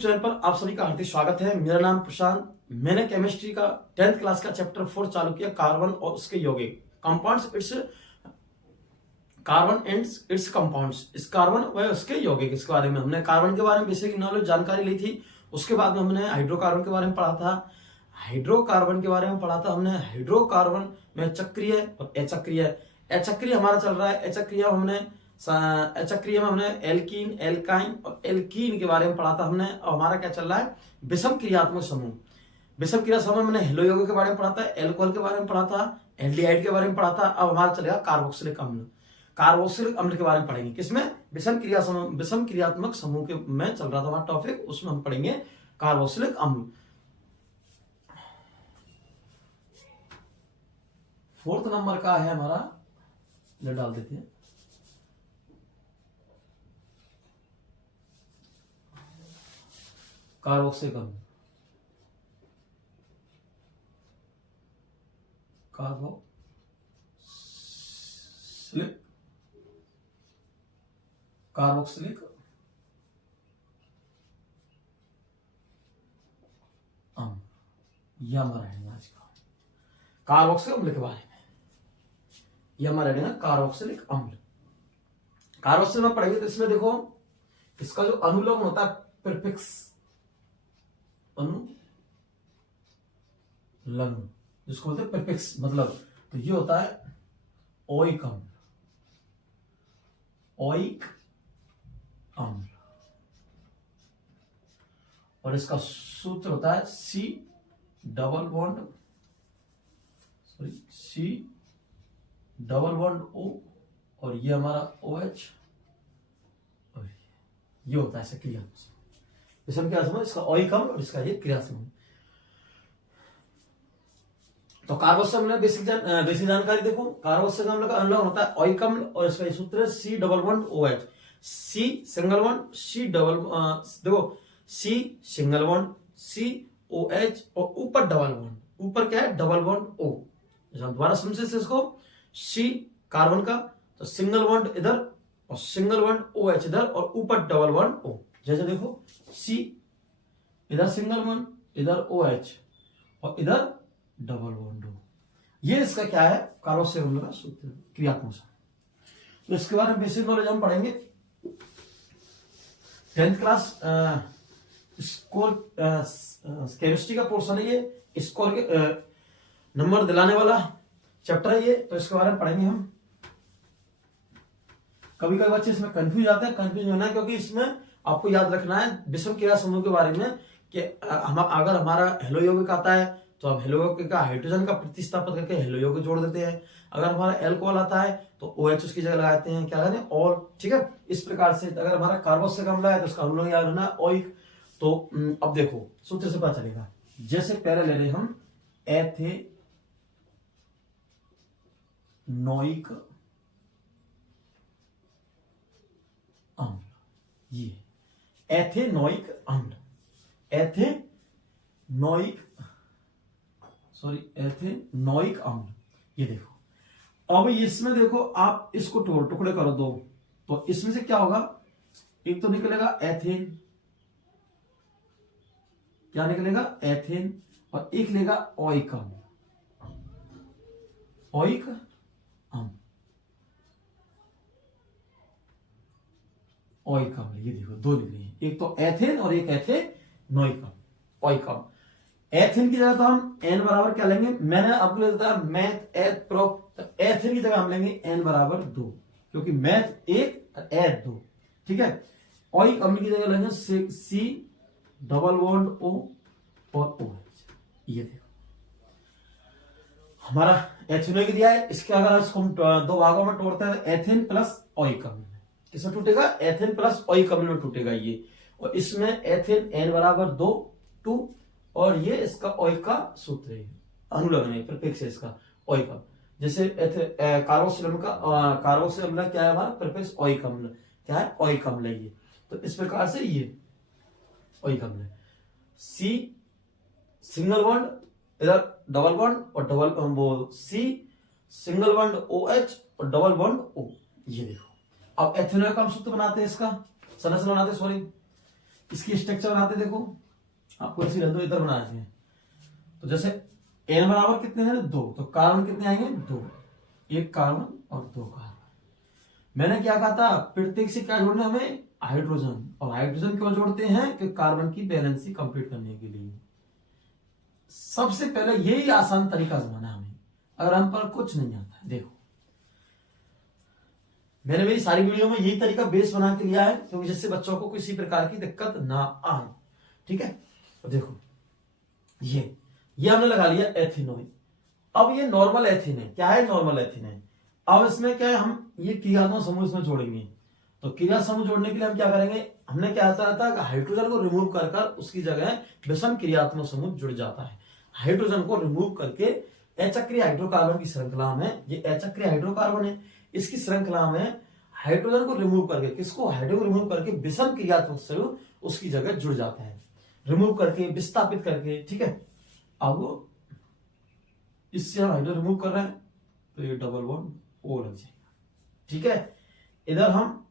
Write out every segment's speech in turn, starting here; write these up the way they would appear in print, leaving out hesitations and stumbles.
Channel पर आप सभी का हार्दिक स्वागत है। मेरा नाम प्रशांत। मैंने केमिस्ट्री का 10th क्लास का चैप्टर 4 चालू किया, कार्बन और उसके यौगिक compounds, it's carbon and it's compounds. इस कार्बन व उसके यौगिक, इसके बारे में हमने कार्बन के बारे में बेसिक नॉलेज जानकारी ली थी। उसके बाद में हमने हाइड्रोकार्बन के बारे में पढ़ा था। हाइड्रोकार्बन के बारे में पढ़ा था हमने। हाइड्रोकार्बन में चक्रीय और अचक्रीय। अचक्रीय हमारा चल रहा है। अचक्रीय में हमने एल्कीन, एल्काइन और एल्कीन के बारे में पढ़ा था हमने। और हमारा क्या चल रहा है, विषम क्रियात्मक समूह। विषम क्रिया समूह हमने हेलो यौगिक के बारे में पढ़ा था, एल्कोहल के बारे में पढ़ा था, एल्डिहाइड के बारे में पढ़ा था। अब हमारा चलेगा कार्बोक्सिलिक अम्ल। कार्बोक्सिलिक अम्ल के बारे में पढ़ेंगे। किसमें? विषम क्रिया समूह, विषम क्रियात्मक समूह के में चल रहा था हमारा टॉपिक, उसमें हम पढ़ेंगे कार्बोक्सिलिक अम्ल। 4th नंबर का है हमारा, ले डाल देते हैं। कार्बोक्सिलिक अम्ल, कार्बोक्सिलिक अम्ल, यह हमारा है आज का कार्बोक्सिलिक अम्ल के बारे में। यह हमारा रहेगा कार्बोक्सिलिक अम्ल। कार्बोक्सिलिक में पढ़ेंगे तो इसमें देखो, इसका जो अनुलोम होता है प्रीफिक्स, अनुलग्न जिसको बोलते हैं प्रीफिक्स, मतलब तो ये होता है ओइक अम्ल। ओइक अम्ल, और इसका सूत्र होता है C डबल बॉन्ड O, और ये हमारा OH, और ये होता है क्रियात्मक समूह। विषम क्रिया समूह, इसका ओइक अम्ल और इसका ये क्रिया समूह। तो कार्बोक्सिलिक अम्ल बेसिक जानकारी देखो। कार्बोक्सिलिक अम्ल का अनुलोम होता है ओइक अम्ल, और इसका ये सूत्र है C double bond OH। C single bond, C double, देखो C single bond, C OH, और ऊपर डबल बॉन्ड, ऊपर क्या है डबल बॉन्ड O। हम दोबारा समझे इसको, C कार्बन का तो सिंगल बॉन्ड इधर और सिंगल बॉन्ड OH इधर और ऊपर डबल बॉन्ड O। जैसे देखो C इधर सिंगल बॉन्ड, इधर OH और इधर डबल बॉन्ड O। ये इसका क्या है, कार्बोक्सिलिक अम्ल का सूत्र, क्रियात्मक समूह। तो इसके बारे में बेसिक नॉलेज हम पढ़ेंगे। 10th क्लास स्कोर केमिस्ट्री का पोर्शन है ये, स्कोर के नंबर दिलाने वाला चैप्टर है ये। तो इसके बारे में पढ़ेंगे हम। कभी कभी बच्चे इसमें कंफ्यूज आते हैं, कंफ्यूज होना है, क्योंकि इसमें आपको याद रखना है विषम क्रिया समूह के बारे में कि अगर हमारा हेलो यौगिक आता है तो हम हेलो यौगिक का हाइड्रोजन का प्रतिस्थापित करके हेलो यौगिक जोड़ देते हैं। अगर हमारा एल्कोहल आता है तो OH उसकी जगह लगाते हैं, क्या लगाते हैं, और। ठीक है, इस प्रकार से। अगर हमारा कार्बोक्सिलिक अम्ल है तो उसका अनुलोम याद रखना ओइक। तो अब देखो सूत्र से पता चलेगा। जैसे पहले ले रहे हम एथेनोइक अम्ल, ये एथेनोइक अम्ल, एथेनोइक अम्ल, ये देखो। अब इसमें देखो, आप इसको टुकड़े करो दो, तो इसमें से क्या होगा, एक तो निकलेगा एथेन, क्या निकलेगा, एथेन, और एक लेगा ओइक अम्ल, ओइक अम्ल, ओइक अम्ल। ये देखो दो निकले, एक तो एथेन और एक एथेनोइक अम्ल, ओइक अम्ल। एथेन की जगह तो हम n बराबर क्या लेंगे, मैंने आपको बताया मैथ एथ प्रो, तो एथेन की जगह हम लेंगे n बराबर 2, क्योंकि मैथ 1 और एथ 2। ठीक है, ओइक अम्ल की जगह लेंगे C डबल बॉन्ड O और OH। ये देखो हमारा एथेनोइक दिया है, इसके अगर इसको हम दो भागों में तोड़ते हैं, एथेन प्लस ओइक अम्ल में किसमें टूटेगा, एथेन प्लस ओइक अम्ल में टूटेगा ये। और इसमें एथेन n बराबर 2, और ये इसका ओइक का सूत्र है, अनुलग्न है, प्रीफिक्स है इसका ओइक अम्ल। जैसे कार्बोक्सिलिक अम्ल क्या है हमारा, प्रीफिक्स ओइक अम्ल, क्या है, ओइक अम्ल है ये। तो इस प्रकार से ये ओइक अम्ल है। C सिंगल बॉन्ड इधर डबल बॉन्ड और C सिंगल बॉन्ड OH और डबल बॉन्ड O। ये देखो, अब एथेनोइक अम्ल सूत्र बनाते हैं, इसका संरचना बनाते हैं, सॉरी। इसकी स्ट्रक्चर बनाते देखो, आपको ऐसी रह दो इधर बनाते हैं। तो जैसे एन बराबर कितने हैं, 2, तो कार्बन कितने आएंगे, 2, एक कार्बन और 2 कार्बन। मैंने क्या कहा था, प्रत्येक से क्या जोड़ना है हमें, हाइड्रोजन। और हाइड्रोजन क्यों जोड़ते हैं, कि कार्बन की बैलेंसी कंप्लीट करने के लिए। सबसे पहले यही आसान तरीका आजमाना है हमें, अगर हम पर कुछ नहीं आता है। देखो मैंने मेरी सारी वीडियो में यही तरीका बेस बना के लिया है, क्योंकि जिससे बच्चों को किसी प्रकार की दिक्कत ना आए। ठीक है, तो देखो ये हमने लगा लिया एथिनॉल। अब ये नॉर्मल एथिन है, क्या है, नॉर्मल एथिन है। अब इसमें क्या है, हम ये क्रियात्मक समूह इसमें जोड़ेंगे। तो क्रिया समूह जोड़ने के लिए हम क्या करेंगे, हमने क्या था कि हाइड्रोजन को रिमूव कर कर उसकी जगह विषम क्रियात्मक समूह जुड़ जाता है। हाइड्रोजन को रिमूव करके अचक्रिय हाइड्रोकार्बन की श्रृंखला में, ये अचक्रिय हाइड्रोकार्बन है, इसकी श्रृंखला में हाइड्रोजन को रिमूव करके, किसको, हाइड्रोजन को रिमूव करके विषम क्रियात्मक समूह उसकी जगह जुड़ जाता है, रिमूव करके, विस्थापित करके। ठीक है, अब इससे हम हाइड्रोजन रिमूव कर रहे हैं तो ये डबल बॉन्ड ओ लग जाएगा। ठीक है, इधर हम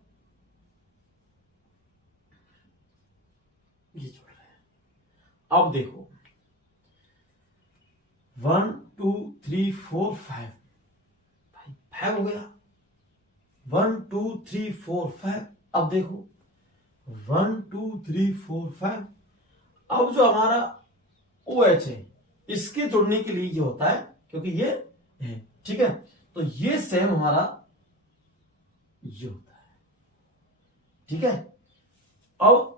ये जोड़ रहे हैं। अब देखो 1 2 3 4 5, भाई 5 हो गया, 1 2 3 4 5। अब देखो 1 2 3 4 5। अब जो हमारा OH है, इसके जुड़ने के लिए ये होता है, क्योंकि ये है। ठीक है, तो ये सेम हमारा ये होता है। ठीक है, अब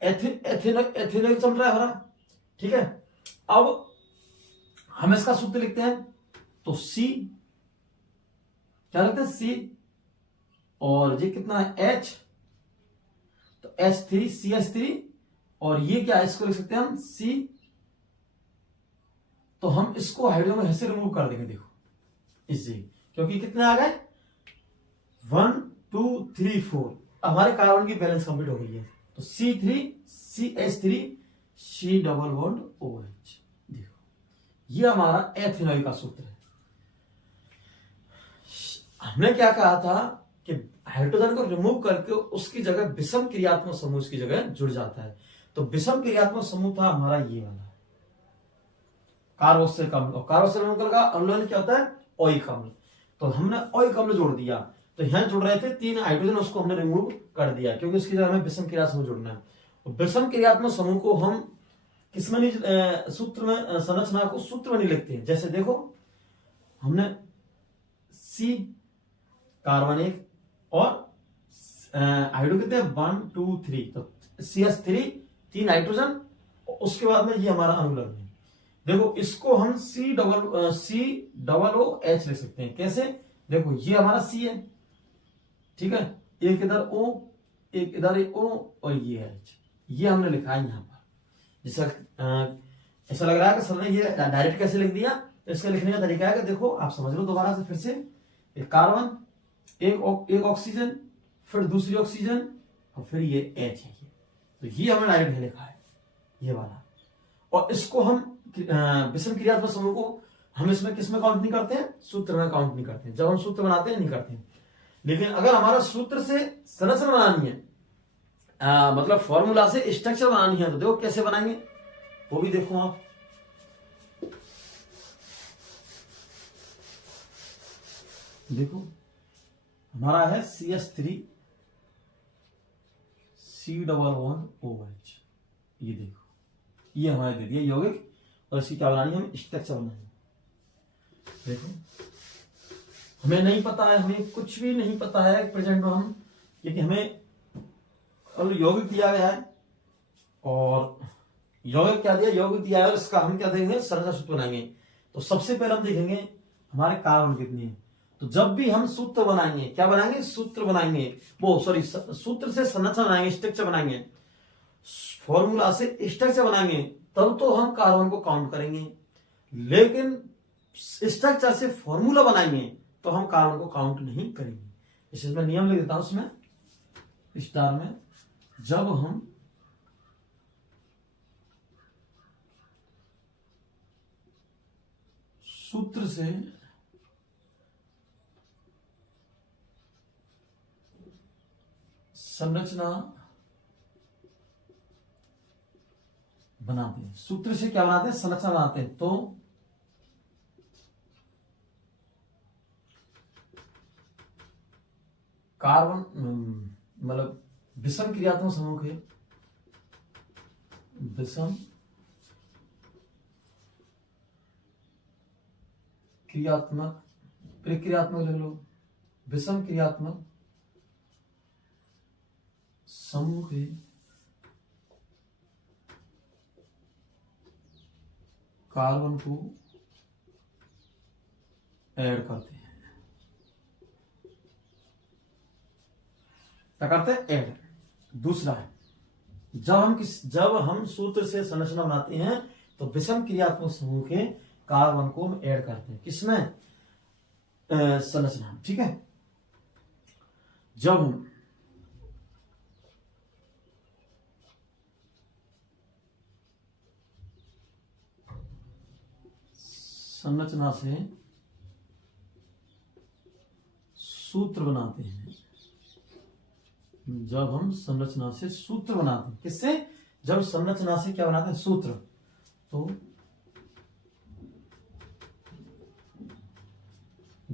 एथिनॉल चल रहा है हमारा। ठीक है, अब हम इसका सूत्र लिखते हैं, तो C क्या लिखते हैं, C, और ये कितना है H, तो H3 CH3, और ये क्या है, इसको लिख सकते हैं हम C। तो हम इसको हाइड्रोजन में ऐसे रिमूव कर देंगे, देखो इससे, क्योंकि कितने आ गए, 1 2 3 4। हमारे कार्बन की बैलेंस कंप्लीट हो गई है, तो C3 CH3 C double bond OH। देखो ये हमारा एथिनॉल का सूत्र है। हमने क्या कहा था कि हाइड्रोजन को रिमूव करके उसकी जगह विषम क्रियात्मक समूह की जगह जुड़ जाता है। तो विषम क्रियात्मक समूह था हमारा ये वाला, कार्बोक्सिलिक अम्ल। और कार्बोक्सिलिक अम्ल का अम्ल क्या होता है, ओइक अम्ल। तो हमने ओइक अम्ल जोड़ दिया, तो यहां जुड़ रहे थे 3 हाइड्रोजन, उसको हमने रिमूव कर दिया, क्योंकि उसकी जगह हमें विषम क्रिया समूह जोड़ना है। और विषम क्रियात्मक समूह को हम किसमें नहीं, सूत्र में, संरचना को सूत्र में नहीं लिखते हैं। जैसे देखो हमने C कार्बन 1 और हाइड्रो कितने 1 2 3, तो CH3 3 हाइड्रोजन, उसके बाद में ये हमारा अनुलग्न है। देखो इसको हम C डबल O H लिख सकते हैं। कैसे, देखो ये हमारा C है, ठीक है, एक इधर O, एक इधर O, और ये H, ये हमने लिखा है यहाँ पर। जैसा ऐसा लग रहा है कि सर ने ये डायरेक्ट कैसे लिख दिया, तो इसका लिखने का तरीका है कि देखो आप समझ लो दोबारा से फिर से, एक कार्बन, एक ऑक्सीजन, फिर दूसरी ऑक्सीजन, और फिर ये H है। तो ये हमने डायरेक्ट लिखा है ये वाला। और इसको हम विषम क्रियात्मक समूह को हम इसमें किसमें काउंट नहीं करते हैं, सूत्र में काउंट नहीं करते हैं। जब हम सूत्र बनाते हैं नहीं करते हैं। लेकिन अगर हमारा सूत्र से संरचना बनानी है, मतलब फॉर्मूला से स्ट्रक्चर बनानी है, तो देखो कैसे बनाएंगे, वो भी देखो आप। देखो हमारा है CH3 C double bond OH, ये देखो ये हमारे दे दिया यौगिक, और इसकी क्या बनानी है, हमें स्ट्रक्चर बनानी है। देखो हमें नहीं पता है, हमें कुछ भी नहीं पता है प्रेजेंट में हम, क्योंकि हमें यौगिक दिया गया है, और यौगिक क्या दिया, यौगिक दिया है, और इसका हम क्या देंगे, संरचना सूत्र बनाएंगे। तो सबसे पहले हम देखेंगे हमारे कार्बन कितने हैं। तो जब भी हम सूत्र बनाएंगे, क्या बनाएंगे, सूत्र बनाएंगे, वो सॉरी सूत्र से संरचना बनाएंगे, स्ट्रक्चर बनाएंगे, फॉर्मूला से स्ट्रक्चर बनाएंगे, तब तो हम कार्बन को काउंट करेंगे। लेकिन स्ट्रक्चर से फॉर्मूला बनाएंगे तो हम कार्बन को काउंट नहीं करेंगे। इसमें नियम लिख देता हूं, उसमें स्टार में, जब हम सूत्र से संरचना बनाते हैं, सूत्र से क्या बनाते हैं, संरचना बनाते हैं। तो कार्बन मतलब विषम क्रियात्मक समूह के, विषम क्रियात्मक, प्रक्रियात्मक लिख लो, विषम क्रियात्मक समूह के कार्बन को ऐड करते हैं। क्या करते हैं, ऐड। दूसरा है, जब हम सूत्र से संरचना बनाते हैं तो विषम क्रियात्मक समूह के कार्बन को हम ऐड करते हैं, किसमें, संरचना। ठीक है, जब हम संरचना से सूत्र बनाते हैं, जब हम संरचना से सूत्र बनाते हैं, किससे, जब संरचना से क्या बनाते हैं, सूत्र, तो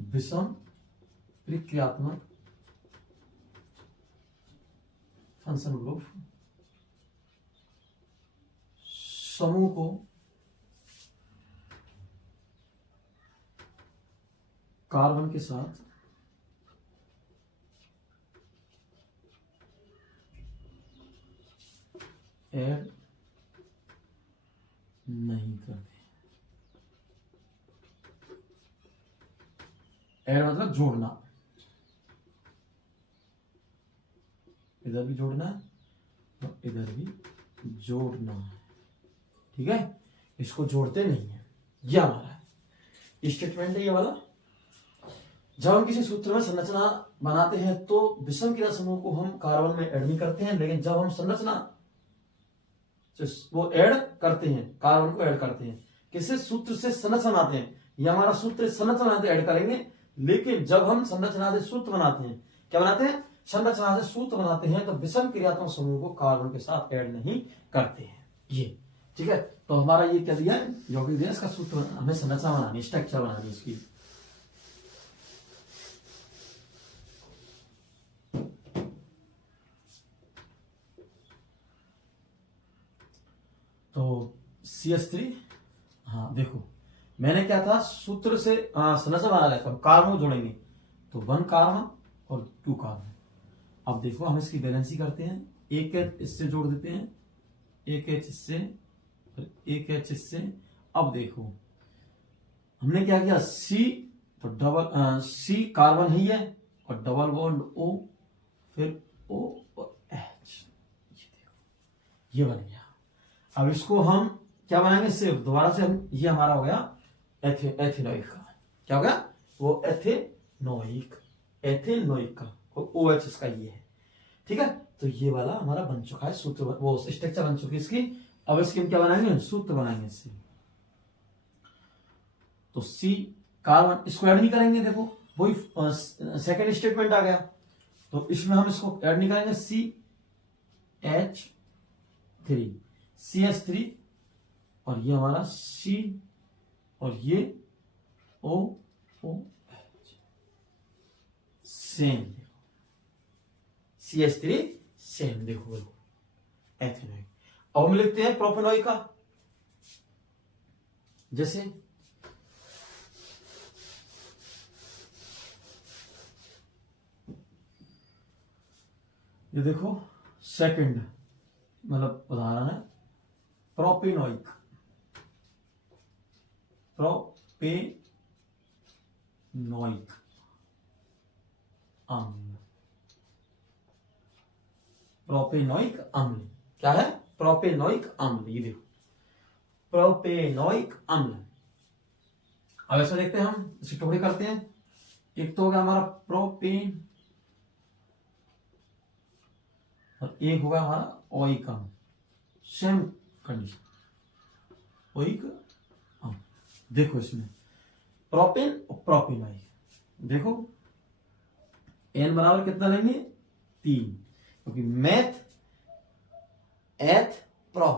विषम प्रक्रियात्मक फंक्शन ग्रुप समूह को कार्बन के साथ ऐड नहीं करते। ऐड मतलब जोड़ना, इधर भी जोड़ना है और इधर भी जोड़ना है। ठीक है, इसको जोड़ते नहीं है, ये हमारा स्टेटमेंट है ये वाला। जब हम किसी सूत्र में संरचना बनाते हैं तो विषम क्रिया समूह को हम कार्बन में ऐड नहीं करते हैं, लेकिन जब हम संरचना वो ऐड करते हैं, कार्बन को ऐड करते हैं, किसी सूत्र से संरचना बनाते हैं, ये हमारा सूत्र संरचना बनाते ऐड करेंगे। लेकिन जब हम संरचना से सूत्र बनाते हैं, क्या बनाते हैं, संरचना से सूत्र बनाते हैं, तो विषम क्रियात्मक समूह को कार्बन के साथ ऐड नहीं करते हैं ये। ठीक है, तो हमारा ये क्या दिया है, यौगिक दिया, इसका सूत्र हमें संरचना बनानी, स्ट्रक्चर बनानी इसकी। तो CH3, हाँ देखो मैंने क्या था, सूत्र से संरचना बना लिया था, कार्बन जोड़ेंगे तो 1 कार्बन और 2 कार्बन। अब देखो हम इसकी बैलेंसी करते हैं, एक H इससे जोड़ देते हैं, एक H इससे और एक H इससे। अब देखो हमने क्या किया, C तो डबल C कार्बन ही है और डबल बॉन्ड O, फिर O और H, ये देखो ये बन गया। अब इसको हम क्या बनाएंगे, सिर्फ दोबारा से हम, ये हमारा हो गया एथेनोइक का, क्या हो गया, वो एथेनोइक, एथेनोइक का OH इसका ये है। ठीक है, तो ये वाला हमारा बन चुका है सूत्र, वो स्ट्रक्चर बन चुकी है इसकी। अब इसकी हम क्या बनाएंगे, सूत्र बनाएंगे इससे। तो C कार्बन, इसको ऐड नहीं करेंगे, देखो वही सेकेंड स्टेटमेंट आ गया, तो इसमें हम इसको ऐड नहीं करेंगे, CH3, CH3 और ये हमारा C और ये OH, सेम देखो, CH3 सेम देखो एथेनोइक। अब हम लिखते हैं प्रोपेनोइक का, जैसे ये देखो सेकंड मतलब उदाहरण है, प्रोपेनोइक, प्रोपेनोइक अम्ल, प्रोपेनोइक अम्ल क्या है, प्रोपेनोइक अम्ल, ये देखो प्रोपेनोइक अम्ल। अब ऐसा देखते हैं, हम इसे टुकड़े करते हैं, एक तो हो गया हमारा प्रोपेन और एक होगा हमारा ओइक अम्ल, सेम कंडीशन, ओइक अम्ल। देखो इसमें प्रोपेन और प्रोपेनोइक, देखो N बराबर कितना लेंगे, 3, क्योंकि मैथ एथ प्रो,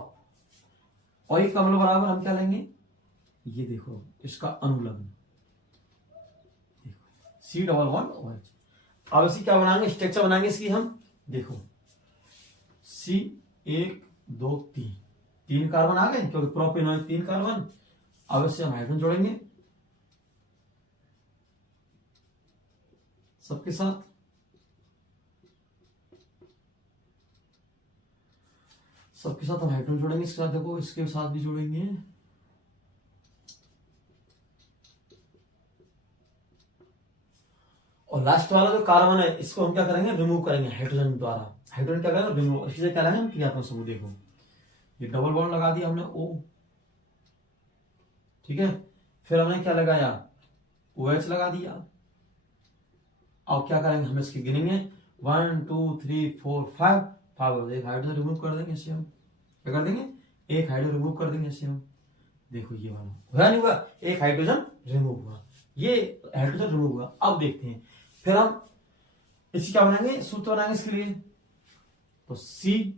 ऑइक अम्ल बराबर हम क्या लेंगे, ये देखो इसका अनुलग्न, देखो C11OH। अब इसी क्या बनाएंगे, स्ट्रक्चर बनाएंगे इसकी हम, देखो C 1 2 3 कार्बन आ गए, क्योंकि प्रोपेनॉइक 3 कार्बन। अब इससे हम हाइड्रोजन जोड़ेंगे सबके साथ, सबके साथ हम हाइड्रोजन जोड़ेंगे, इसके साथ देखो इसके साथ भी जोड़ेंगे। और लास्ट वाला जो कार्बन है इसको हम क्या करेंगे, रिमूव करेंगे हाइड्रोजन द्वारा। हाइड्रोजन क्या करेंगे, रिमूव। इससे क्या करेंगे हम, क्रियात्मक समूह। देखो ये डबल बॉन्ड लगा दिया हमने O, ठीक है। फिर हमने क्या लगाया, OH लगा दिया। अब क्या करेंगे, हम इसकी गिनेंगे 1 2 3 4 5 एक हाइड्रोजन रिमूव कर देंगे इससे हम, क्या कर देंगे, एक हाइड्रोजन रिमूव कर देंगे इससे हम। देखो ये वाला हुआ नहीं हुआ, एक हाइड्रोजन रिमूव हुआ, ये हाइड्रोजन रिमूव हुआ। अब देखते हैं फिर हम इसकी क्या बनाएंगे, सूत्र बनाएंगे इसके लिए। तो C,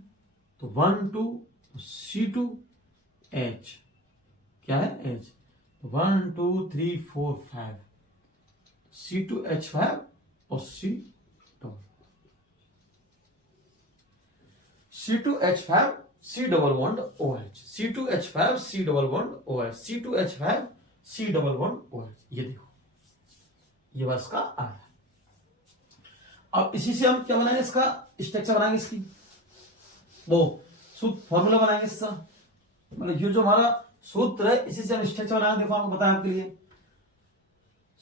तो 1 2 C2H, क्या है H, तो 1 2 3 4 5 C2H5 और C2H5 C double bond OH, C2H5 C double bond OH, C2H5 C double bond OH। ये देखो ये बस का आ गया। अब इसी से हम क्या बनाएंगे, इसका स्ट्रक्चर बनाएंगे, इसकी वो सूत्र फॉर्मूला बनाएंगे इसका, मतलब ये जो हमारा सूत्र है इसी से हम स्ट्रक्चर बनाएंगे। देखो आपको बताया आपके लिए,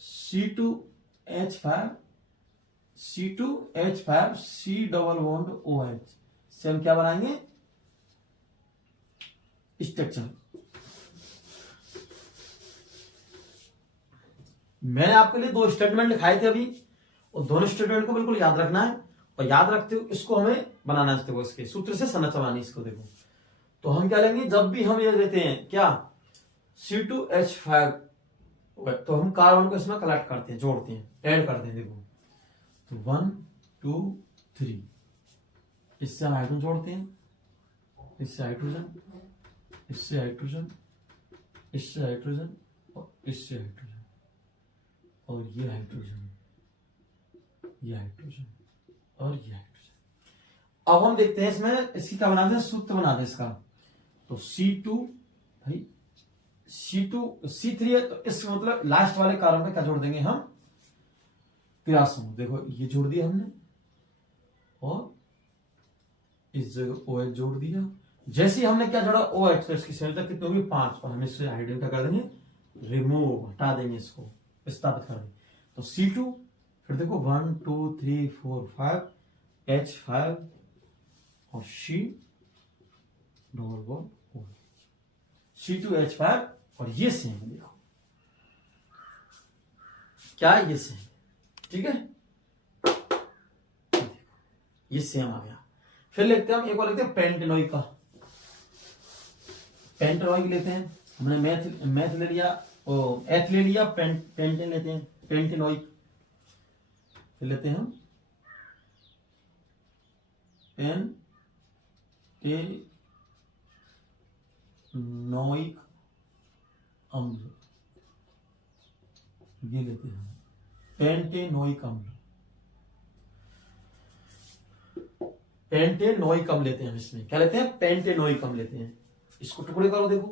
C2H5 C double bond OH से हम क्या बनाएंगे, स्ट्रक्चर। मैंने आपके लिए 2 स्टेटमेंट लिखाए थे अभी, और दोनों स्टेटमेंट को बिल्कुल याद रखना है, और याद रखते हुए इसको हमें बनाना है, इसके सूत्र से संरचना बनानी इसको। देखो तो हम क्या लेंगे, जब भी हम ये लेते हैं क्या C2H5, तो हम कार्बन को इसमें कलेक्ट करते हैं, जोड़ते हैं, ऐड करते हैं। देखो तो 1 2 3, इससे हम हाइड्रोजन जोड़ते हैं, इससे हाइड्रोजन, इससे हाइड्रोजन, इससे हाइड्रोजन, और इससे हाइड्रोजन, और ये हाइड्रोजन, ये हाइड्रोजन, और ये हाइड्रोजन। अब हम देखते हैं इसमें इसकी क्या बनाते हैं, सूत्र बनाते हैं इसका। तो C2 भाई C2 C3 है, तो इस मतलब लास्ट वाले कार्बन पे क्या जोड़ देंगे हम, त्रियास समूह। देखो ये जोड़ दिया हमने, और इस जगह OH जोड़ दिया। जैसे ही हमने क्या जोड़ा OH, तो इसकी संख्या कितनी होगी, 5, और हम इससे हाइड्रोजन क्या कर देंगे, रिमूव, हटा देंगे, इसको विस्थापित कर देंगे। तो C2, फिर देखो 1 2 3 4 5 H5 और C double bond OH, C2H5, और ये सेम है, देखो क्या है, ये सेम, ठीक है, ये सेम आ गया। फिर लिखते हैं हम एक और, लिखते हैं पेंटेनॉइक का। पेंटेनॉइक लेते हैं, हमने मैथ ले लिया, एथ ले लिया, पेंटेन लेते हैं, पेंटेनॉइक। फिर लेते हैं हम पेंटेनॉइक अम्ल, ये लेते हैं पेंटेनॉइक अम्ल, पेंटेनॉइक अम्ल लेते हैं हम। इसमें क्या लेते हैं, पेंटेनॉइक अम्ल लेते हैं। इसको टुकड़े करो, देखो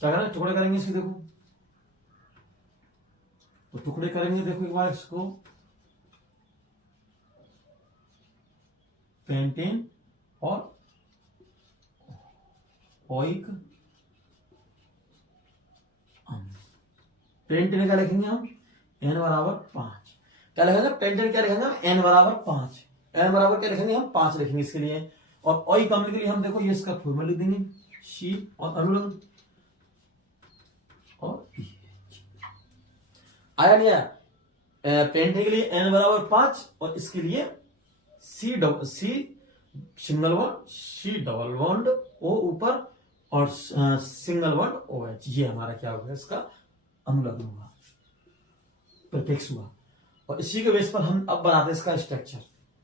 क्या करना है, टुकड़े करेंगे इसके। देखो तो टुकड़े करेंगे, देखो एक बार इसको, पेंटेन और ओइक अम्ल। पेंटेन क्या लिखेंगे हम, N बराबर 5, क्या लिखेंगे, पेंटेन क्या लिखेंगे हम, N बराबर 5, N बराबर क्या लिखेंगे हम, 5 लिखेंगे इसके लिए। और ओइक अम्ल के लिए हम देखो ये इसका फॉर्मूला लिख देंगे, C और अनुलग्न, और आया नहीं आया, पेंटेन के लिए N बराबर 5, और इसके लिए C single bond C double bond O ऊपर, और सिंगल बॉन्ड OH। ये हमारा क्या होगा, इसका अनुलग्न हुआ, प्रीफिक्स हुआ। और इसी के बेस पर हम अब बनाते हैं इसका स्ट्रक्चर।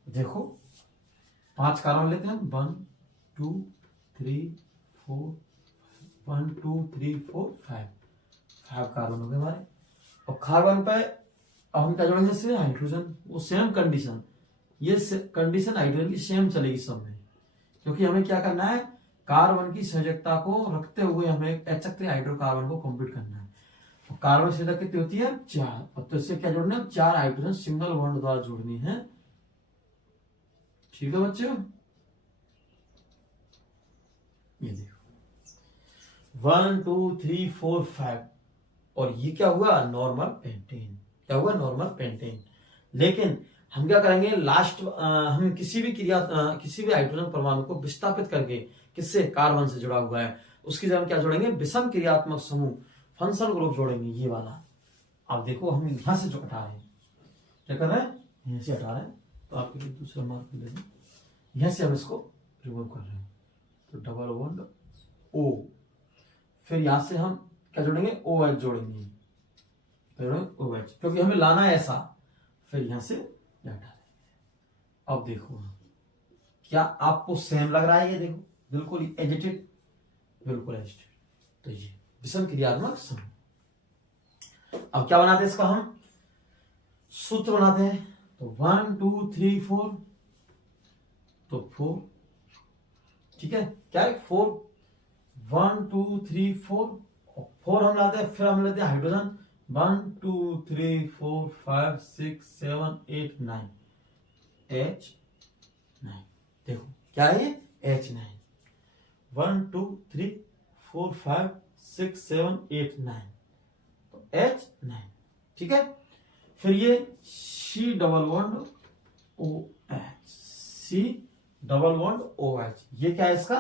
देखो 5 कार्बन लेते हैं हम, 1 2 3 4 1 2 3 4 5 कार्बन हो गए हमारे। और कार्बन पे अब हम क्या जोड़ेंगे इससे, हाइड्रोजन। वो सेम कंडीशन, ये कंडीशन हाइड्रोजन की सेम चलेगी सब में, क्योंकि हमें क्या करना है, कार्बन की संयोजकता को रखते हुए हमें एचक हाइड्रोकार्बन को कंप्लीट करना है। तो कार्बन संयोजकता कितनी होती है, 4। और तो इससे क्या जोड़ना है, 4 हाइड्रोजन सिंगल बॉन्ड द्वारा जोड़नी है। ठीक है बच्चों, ये देखो 1 2 3 4 5, और ये क्या हुआ, नॉर्मल पेंटेन। क्या हुआ, नॉर्मल पेंटेन। लेकिन हम क्या करेंगे, लास्ट हम किसी भी हाइड्रोजन परमाणु को विस्थापित करके, किससे, कार्बन से जुड़ा हुआ है, उसकी जगह हम क्या जोड़ेंगे, विषम क्रियात्मक समूह, फंक्शनल ग्रुप जोड़ेंगे, ये वाला। अब देखो हम यहां से जो हटा रहे हैं, क्या कर रहे हैं, यहां से हटा रहे हैं, तो आपके लिए दूसरा मार्क ले लें, यहां से हम इसको रिमूव कर रहे हैं। तो डबल बॉन्ड ओ, फिर यहां से हम क्या जोड़ेंगे, ओ एच जोड़ेंगे, ओ एच, क्योंकि हमें लाना है ऐसा। फिर यहां से हटा देंगे। अब देखो क्या आपको सेम लग रहा है, ये देखो बिल्कुल एजिटेड, बिल्कुल एजिटेड। तो ये विषम क्रियात्मक समूह। अब क्या बनाते हैं इसका, हम सूत्र बनाते हैं। तो 1 2 3 4, तो 4, ठीक है, क्या है, 4, 1 2 3 4, और 4 हम लाते हैं। फिर हम लेते हैं हाइड्रोजन, 1 2 3 4 5 6 7 8 9, H9। देखो क्या है ये, H9। 1 2 3 4 5 6 7 8 9, तो H9। ठीक है, फिर ये C double bond OH, C double bond OH, ये क्या है, इसका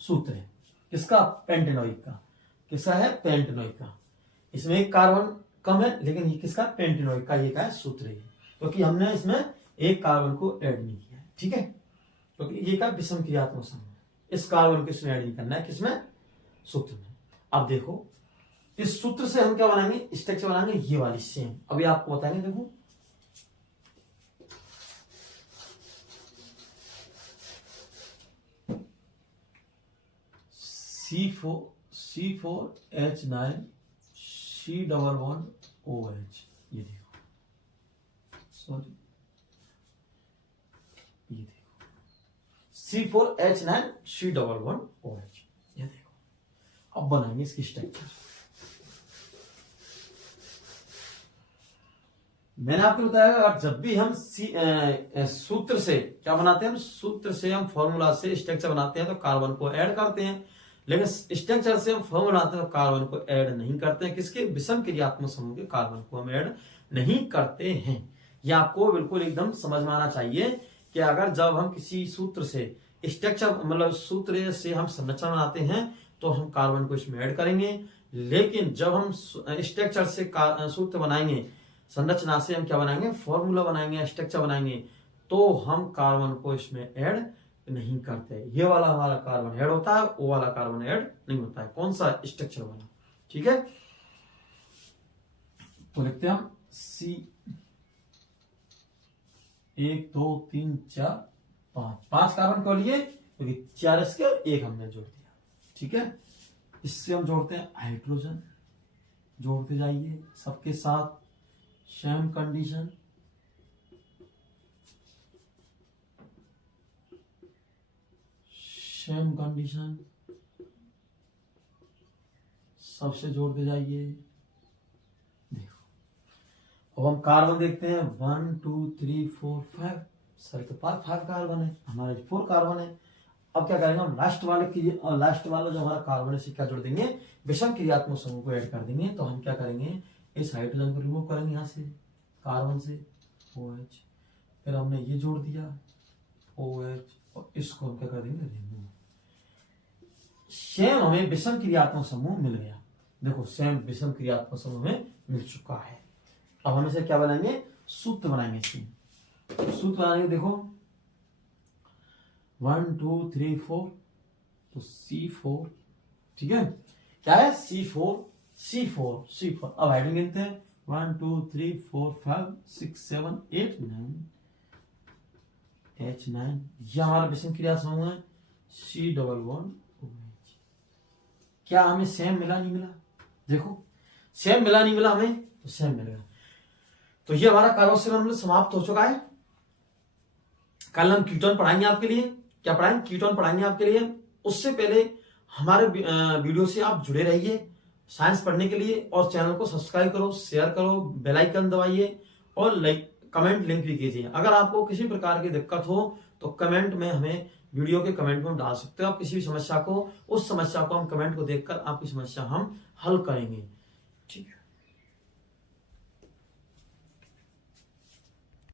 सूत्र है, किसका, पेंटेनॉइक का। किसका है, पेंटेनॉइक का। इसमें एक कार्बन कम है, लेकिन ये किसका, पेंटेनॉइक का, ये क्या है, सूत्र है, क्योंकि हमने इसमें एक कार्बन को ऐड नहीं किया है। ठीक है, क्योंकि ये का विषम क्रियात्मक समूह, इस कार्बन को इसमें ऐड नहीं करना है, किसमें, सूत्र में। अब देखो इस सूत्र से हम क्या बनाएंगे, स्ट्रक्चर बनाएंगे, ये वाली सेम। अभी आपको बताएंगे, देखो C4H9 C double bond OH, ये देखो, सॉरी, ये देखो C4H9 C double bond OH, ये देखो। अब बनाएंगे इसकी स्ट्रक्चर। मैंने आपको बताया, अगर जब भी हम सूत्र से क्या बनाते हैं, सूत्र से हम फॉर्मूला से स्ट्रक्चर बनाते हैं तो कार्बन को ऐड करते हैं, लेकिन स्ट्रक्चर से हम फॉर्मूला बनाते हैं तो कार्बन को ऐड नहीं करते हैं। किसके, विषम क्रियात्मक समूह के कार्बन को हम ऐड नहीं करते हैं। यह आपको बिल्कुल एकदम समझ में आना चाहिए कि अगर जब हम किसी सूत्र से स्ट्रक्चर, मतलब सूत्र से हम संरचना बनाते हैं तो हम कार्बन को इसमें ऐड करेंगे, लेकिन जब हम स्ट्रक्चर से सूत्र बनाएंगे, संरचना से हम क्या बनाएंगे, फॉर्मूला बनाएंगे, स्ट्रक्चर बनाएंगे, तो हम कार्बन को इसमें ऐड नहीं करते। ये वाला हमारा कार्बन ऐड होता है, वो वाला कार्बन ऐड नहीं होता है। कौन सा, स्ट्रक्चर वाला। ठीक है, तो लिखते हैं हम C 1 2 3 4 5 कार्बन के लिए, क्योंकि 4 इसके और 1 हमने जोड़ दिया। ठीक है, इससे हम जोड़ते हैं हाइड्रोजन, जोड़ते जाइए सबके साथ, सेम कंडीशन, सेम कंडीशन, सबसे जोड़ते जाइए। देखो अब हम कार्बन देखते हैं, 1 2 3 4 5, सर के पास 5 कार्बन है, हमारे 4 कार्बन है। अब क्या करेंगे, हम लास्ट वाला जो हमारा कार्बन है इसे क्या जोड़ देंगे, विषम क्रियात्मक समूह को ऐड कर देंगे। तो हम क्या करेंगे, इस हाइड्रोजन को रिमूव करेंगे यहाँ से, कार्बन से OH, फिर हमने ये जोड़ दिया OH, और इसको हम क्या कर देंगे, रिमूव। सेम हमें विषम क्रियात्मक समूह मिल गया। देखो सेम विषम क्रियात्मक समूह में मिल चुका है। अब हम इसे क्या बनाएंगे, सूत्र बनाएंगे। सूत्र बनाएंगे, देखो 1 2 3 4, तो C4, ठीक है, क्या है, C4। अब हाइड्रोजन गिनते हैं, 1 2 3 4 5 6 7 8 9, H9, यह हमारा बेसिक क्रिया समूह है C11OH। क्या हमें सेम मिला नहीं मिला? देखो सेम मिला नहीं मिला हमें, तो सेम मिलेगा। तो ये हमारा कार्बोक्सिल अम्ल समाप्त हो चुका है। कल हम कीटोन पढ़ाएंगे आपके लिए। क्या पढ़ाएंगे? कीटोन पढ़ाएंगे आपके लिए। उससे पहले हमारे वीडियो से आप जुड़े रहिए साइंस पढ़ने के लिए, और चैनल को सब्सक्राइब करो, शेयर करो, बेल आइकन दबाइए और लाइक कमेंट लिंक भी कीजिए। अगर आपको किसी प्रकार की दिक्कत हो तो कमेंट में हमें, वीडियो के कमेंट में डाल सकते हो आप किसी भी समस्या को। उस समस्या को हम कमेंट को देखकर आपकी समस्या हम हल करेंगे। ठीक है।